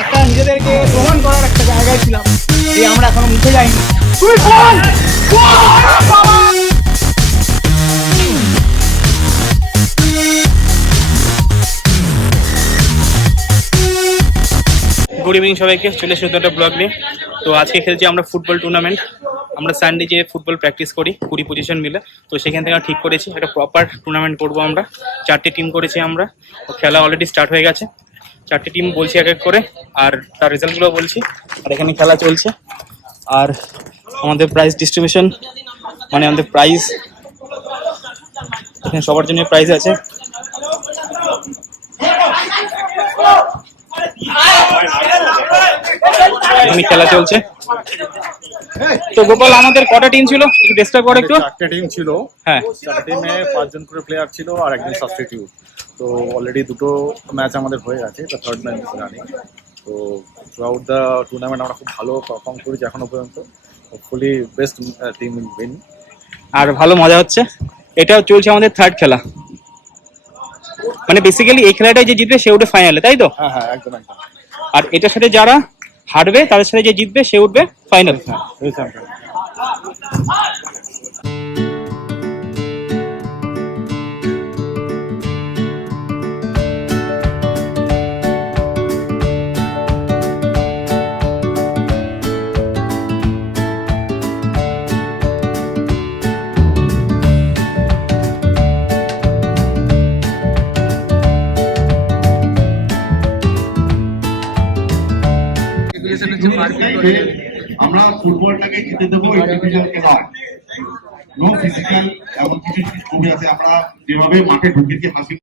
একটা নিজেদেরকে প্রমাণ করার একটা জায়গায় ছিলাম, এই আমরা এখনো মুখে যাইনি। গুড ইভিনিং সবাইকে, চলে এসেছি একটা ব্লগ নিয়ে। তো আজকে খেলছি আমরা ফুটবল টুর্নামেন্ট। আমরা সানডে যে ফুটবল প্র্যাকটিস করি 20 পজিশন মিলে, তো সেখান থেকে আমরা ঠিক করেছি একটা প্রপার টুর্নামেন্ট করবো আমরা। 4টে টিম করেছি আমরা, খেলা অলরেডি স্টার্ট হয়ে গেছে। 4টে টিম বলছি এক এক করে, আর তার রেজাল্টগুলো বলছি। আর এখানে খেলা চলছে। আর আমাদের প্রাইজ ডিস্ট্রিবিউশন, মানে আমাদের প্রাইজ এখানে সবার জন্য প্রাইজ আছে। এখানে খেলা চলছে। তো গোপাল, আমাদের কটা টিম ছিল একটু ডিসক্রাইব করো একটু। 4টে টিম ছিল। হ্যাঁ, 4 টিমে 5 জন করে প্লেয়ার ছিল আর একজন সাবস্টিটিউট। তো অলরেডি 2টো ম্যাচ আমাদের হয়ে গেছে, এটা থার্ড ম্যাচ রানিং। তো থ্রুআউট দ্য টুর্নামেন্ট আমরা খুব ভালো পারফর্ম করেছি এখনো পর্যন্ত। Hopefully best team win. আর ভালো মজা হচ্ছে। এটাও চলছে আমাদের থার্ড খেলা, মানে বেসিক্যালি এই খেলাটাই যে জিতবে সে উঠবে ফাইনালে, তাই তো? হ্যাঁ হ্যাঁ, একদম একদম। আর এটার সাথে যারা হারবে তাদের সাথে যে জিতবে সে উঠবে ফাইনাল। হ্যাঁ, আমরা ফুটবলটাকে জিতে দেবো, ইন্ডিভিজুয়ালকে নয়। নো ফিজিক্যাল এমন কিছু ছবি আছে, আমরা যেভাবে মাঠে ঢুকেছি হাসি।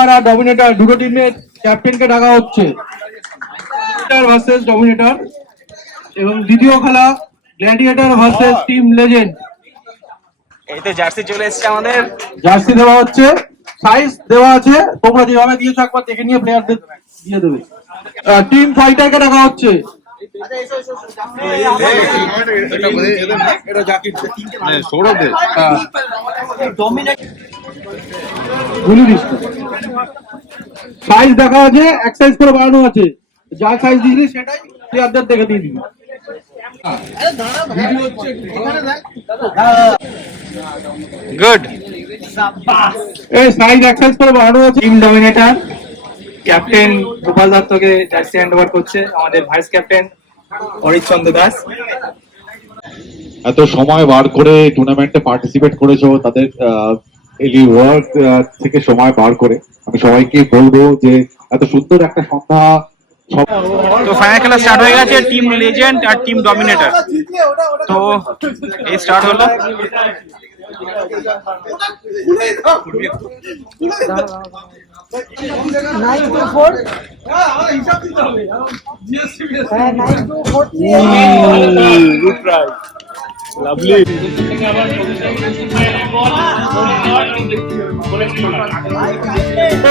আর ডমিনেটর দুটো টিমের ক্যাপ্টেনকে ডাকা হচ্ছে, ভার্সেস ডমিনেটর। এবং দ্বিতীয় খেলা গ্ল্যাডিয়েটর ভার্সেস টিম লেজেন্ড। এই তো জার্সি চলে এসেছে আমাদের। জার্সি দেওয়া হচ্ছে, সাইজ দেওয়া আছে, তোমরা যেভাবে দিয়েছো একবার দেখে নিয়ে প্লেয়ারদের দিয়ে দেবে। টিম ফাইটারকে ডাকা হচ্ছে। সাইজ দেখা আছে, এক সাইজ করে বাড়ানো আছে, যা সাইজ দিবি সেটাই প্লেয়ারদের দেখে দিয়ে দিবি। গুড। এই সাইজ এক সাইজ করে বাড়ানো আছে। টিম ডমিনেটর ক্যাপ্টেন গোপাল দত্তকে জার্সি হ্যান্ড ওভার করছে আমাদের ভাইস ক্যাপ্টেন অরিত চন্দ্র দাস। এত সময় বার করে টুর্নামেন্টে পার্টিসিপেট করেছো, তাদের এই ওয়ার্ক থেকে সময় বার করে আমি সবাইকে বলবো যে এত সুন্দর একটা সন্ধ্যা। তো ফাইনাল খেলা স্টার্ট হয়ে গেছে, টিম লেজেন্ড আর টিম ডমিনেটর। তো এই স্টার্ট হলো।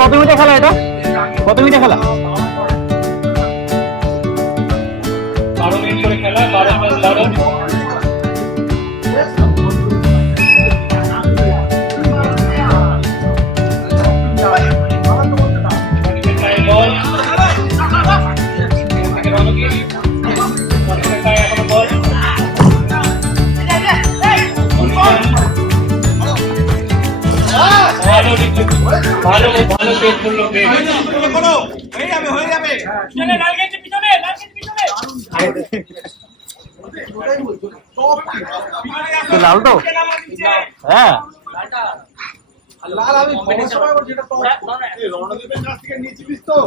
কত মিনিটের খেলা এটা? কত মিনিটের খেলা? 12 মিনিট করে খেলা। 12 ভালো ভালো পেট করলো। হয়ে যাবে হয়ে যাবে। পিছনে লাল গেছে, পিছনে লাল গেছে, পিছনে তো লাল তো হ্যাঁ লাল। আমি সময় করছি এটা তো রণদীপের কাছ থেকে নিয়েছিস তো।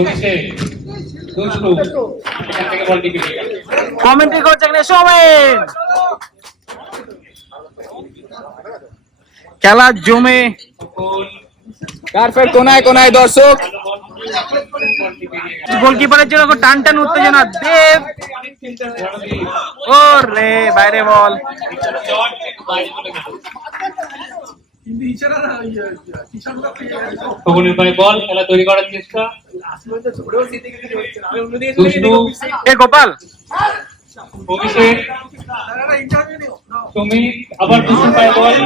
অভিষেক দুষ্টু এখান থেকে বল টিকে নিয়ে গেল। কমেন্ট্রি করছেন সৌমেন। খেলা জমে তারপর কোনায় কোনায় দর্শক, গোলকিপারের জন্য টান টান উত্তেজনা। দেব ও রে বাইরে বল। খবরের পায়ে বল, খেলা তৈরি করার চেষ্টা। দুষ্টু এ গোপাল অভিষেক সুমিত আবার দুষ্টু পায়ে বল,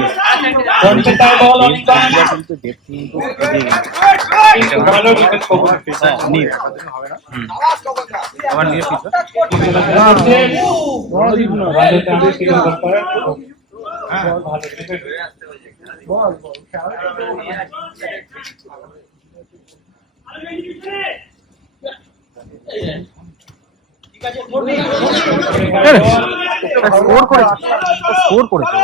বলতে পায়ে বল অনির্বাণ। ভালো উইকেট খবর আবার নিয়ে পিছু। স্কোর করেছে।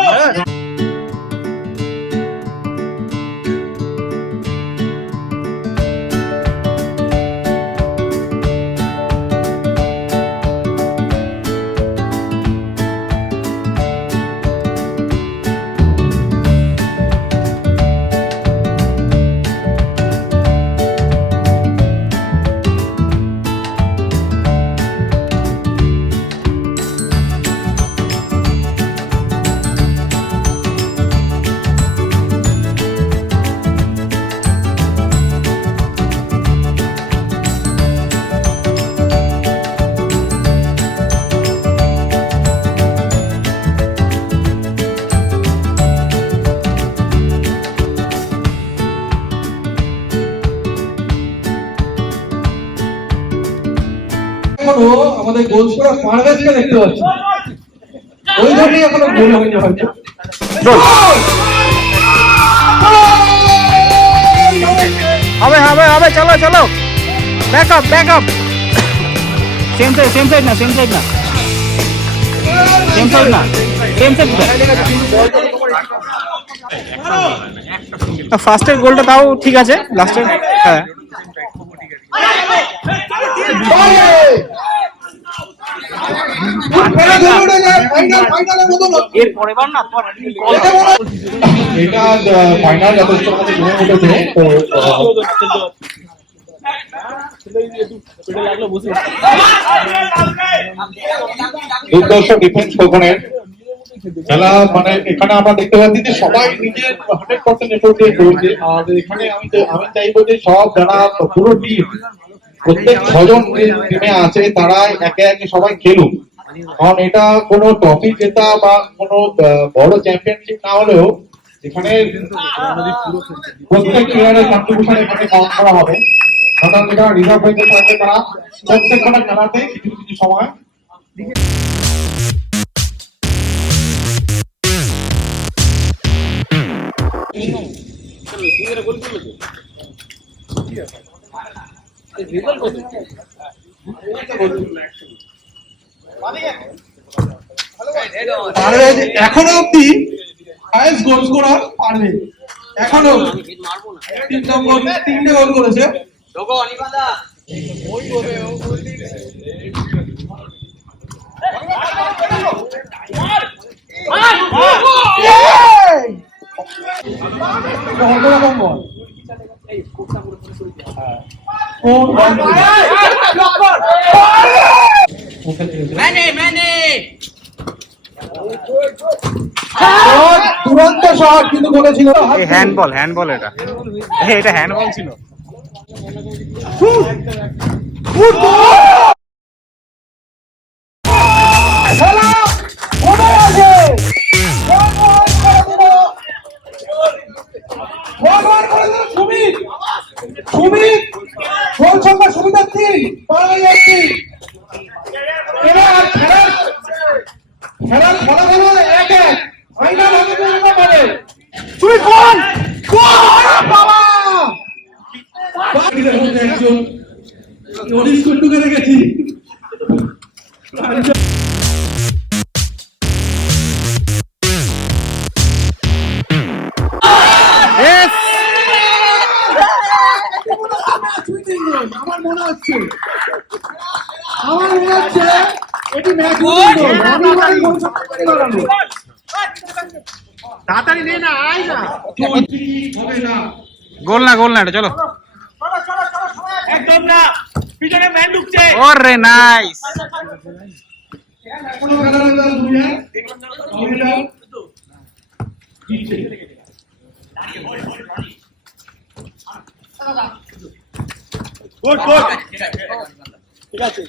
এখনো আমাদের গোল স্কোরার পারভেজকে দেখতে পাচ্ছি, ওই জন্যই এখনো গোল হয়নি হয়তো। হবে হবে হবে, চলো চলো, ব্যাক আপ। সেম সাইড না ফার্স্টের গোলটা তাও ঠিক আছে, লাস্টের হ্যাঁ এর পরের বার না এটা ফাইনাল যথেষ্ট আমাদের জমে উঠেছে। তো দুর্দর্শ ডিফেন্স কোকনের খেলা, মানে এখানে আমরা দেখতে পাচ্ছি যে সবাই নিজের 100% এফোর্ট দিয়ে করেছে। আর এখানে আমি চাইবো যে সব যারা পুরো টিম, প্রত্যেক 6 জন টিমে আছে তারা একে একে সবাই খেলুক, কারণ এটা কোনো ট্রফি জেতা বা কোনো বড় চ্যাম্পিয়নশিপ না হলেও এখানে প্রত্যেক প্লেয়ারের কন্ট্রিবিউশন এখানে কাউন্ট করা হবে। অর্থাৎ যারা রিজার্ভ হয়েছে থাকবে তারা প্রত্যেকটা খেলাতে কিছু সময় পারভেজ এখনো অব্দি হাইয়েস্ট গোল স্কোরার পারভেজ, এখনো 3টে গোল করেছে। অন্যরকম বল, দুরন্ত শট কিন্তু বলেছিল হ্যান্ডবল এটা হ্যান্ডবল ছিল। সুমিত গোল সংখ্যা সুবিধা 3 পাওয়া যাচ্ছে। এবার খেলার ফলাফল 1-1 ফাইনাল হবে বলে সুমিত গোল বাবা একজন ওডিস কুন্ডু করে গেছি। আমার মনে হচ্ছে এটি ম্যাচ তাড়াতাড়ি নে না, আয় না, হবে না। গোল না এটা, চলো। একদম না, পিছনে ম্যান ঢুকছে। ওরে নাইস। এখনো খেলার রেজাল্ট 2-1 জিতছে। গুড গুড, ঠিক আছে,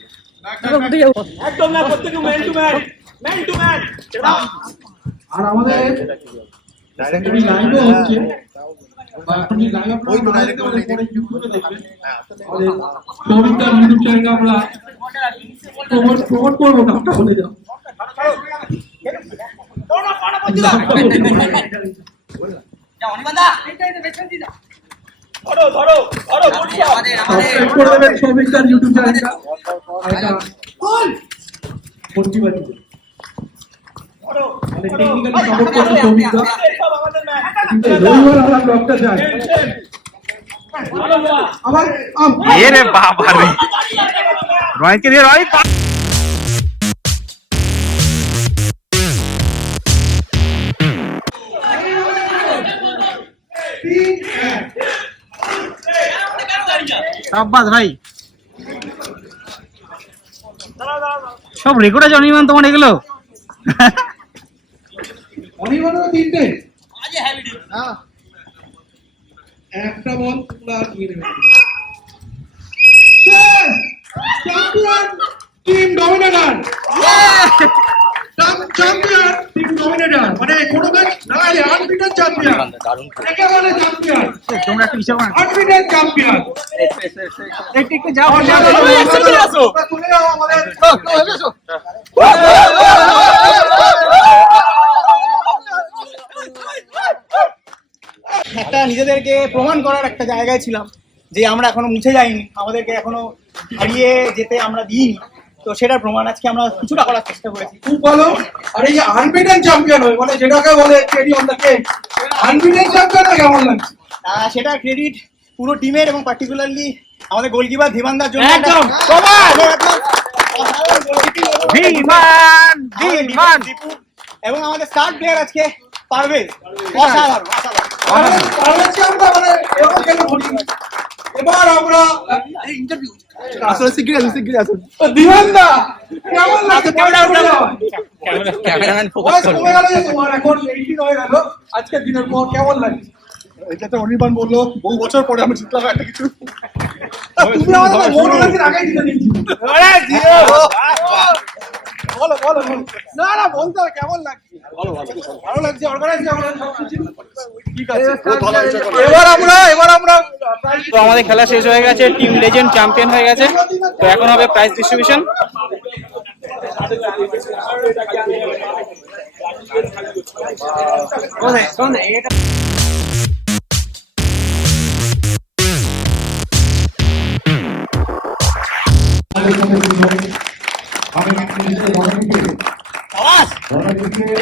একদম না, প্রত্যেকে man to man, man to man. আর আমাদের ডাইরেক্টলি লাইভও হচ্ছে, এখনই লাইভ ওই তো ডাইরেক্ট পরে ইউটিউবে দেখবেন। আমাদের সৌমিকদার ইউটিউব চ্যানেলে আমরা প্রমোট করবো, নামটা বলে দাও। ধরো ধরো ধরো, সাবস্ক্রাইব করে দেবেন সৌমিকদার ইউটিউব চ্যানেলটা। আর এটা প্রতিবাদী মানে টেকনিক্যালি সাপোর্ট করছে সৌমিকদা। কিন্তু রবিবার আমরা ব্লগটা যাই আবার এ রে বাবা রে, রোহিতকে দিয়ে রোহিত। সাব্বাস ভাই, সব রেকর্ড আছে অনির্বাণ তোমার এগুলো। অনির্বাণেরও 3টে, একটা বল পুরা নিয়ে নেবে। Champion team dominator, champion team dominator, মানে কোনো ম্যাচ না হলে আনবিটেন চ্যাম্পিয়ন, একেবারে চ্যাম্পিয়ন। তোমরা একটু হিসাব করো, আনবিটেন চ্যাম্পিয়ন। একটু যাও, চলে যাও আমাদের একটা নিজেদেরকে প্রমাণ করার একটা জায়গায় ছিলাম যে আমরা এখনো মুছে যাইনি, আমাদেরকে এখনো হারিয়ে যেতে আমরা দিইনি। তো সেটার প্রমাণ আজকে আমরা কিছুটা করার চেষ্টা করেছি। খুব ভালো। আর এই যে আনবিটেন চ্যাম্পিয়ন হয়, মানে যেটাকে বলে cherry on the cake, unbeaten champion কেমন লাগছে? সেটা ক্রেডিট পুরো টিমের এবং পার্টিকুলারলি আমাদের গোলকিপার ধীমানদার জন্য। একদম। ধীমান দীপু এবং আমাদের স্টার প্লেয়ার আজকে পারভেজ, অসাধারণ অসাধারণ। পারভেজকে আমরা মানে এরকম কেন বলি? এবার আমরা ইন্টারভিউ আসলে শিগগিরই আসুন। ধীমানদা কেমন লাগছে? ক্যামেরাম্যান বয়স কমে গেল যে তোমার, এখন 18 হয়ে গেল, আজকের দিনের পর কেমন লাগছে? এটা তো অনির্বাণ বললো বহু বছর পরে আমি জিতলাম একটা কিছু। তুমি আমাদের মনোরঞ্জন আগেই দিতে দিয়েছিলে। বলো বলো বলো। না না, বলতে হবে কেমন লাগছে। ভালো লাগছে, অর্গানাইজ আমরা সবকিছু ঠিক আছে। এবার আমরা তো আমাদের খেলা শেষ হয়ে গেছে, টিম লেজেন্ড চ্যাম্পিয়ন হয়ে গেছে। তো এখন হবে প্রাইজ ডিস্ট্রিবিউশন।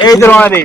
এই তো আমাদের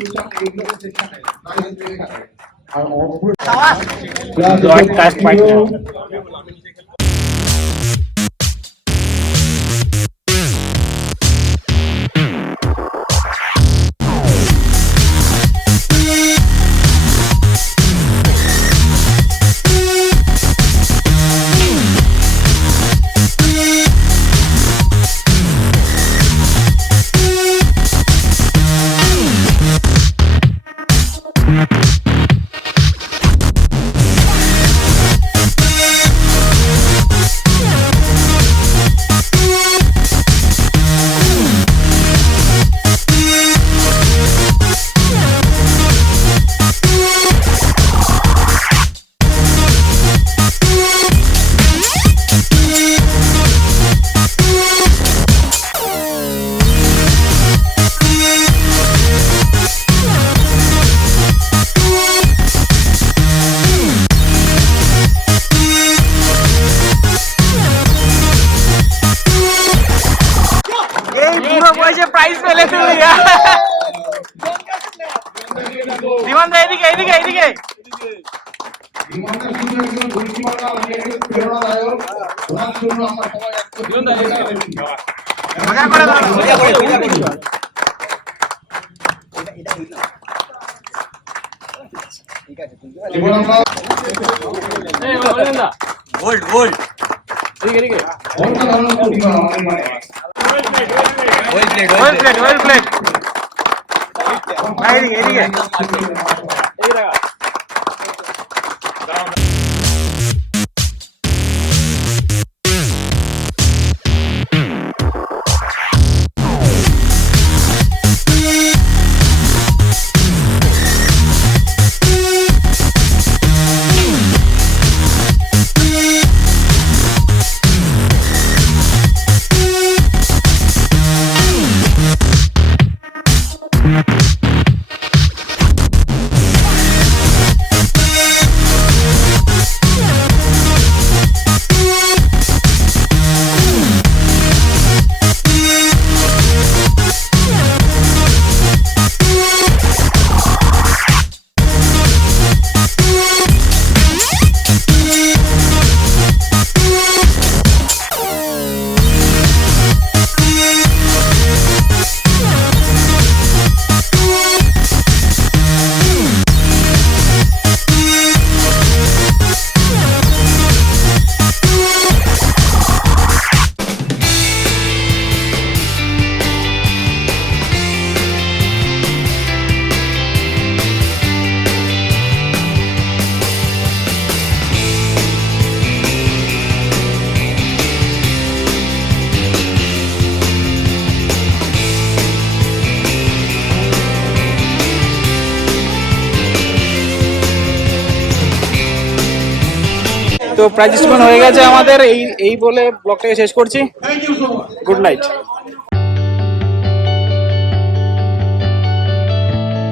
প্রাইজ পেলে তুমি। ধীমান দা এদিকে এদিকে এদিকে। জীবনটা শুধু একজন গোলকিপার না, উনি একজন প্রেরণাদায়ক। ওনার জন্য আমরা সবাই এবার আমরা অসাধারণ প্রতিভা আমাদের মানে ওয়েল প্লেড তো প্রাইজ ডিস্ট্রিবিউশন হয়ে গেছে আমাদের। এই বলে ব্লগটাকে শেষ করছি। Good night.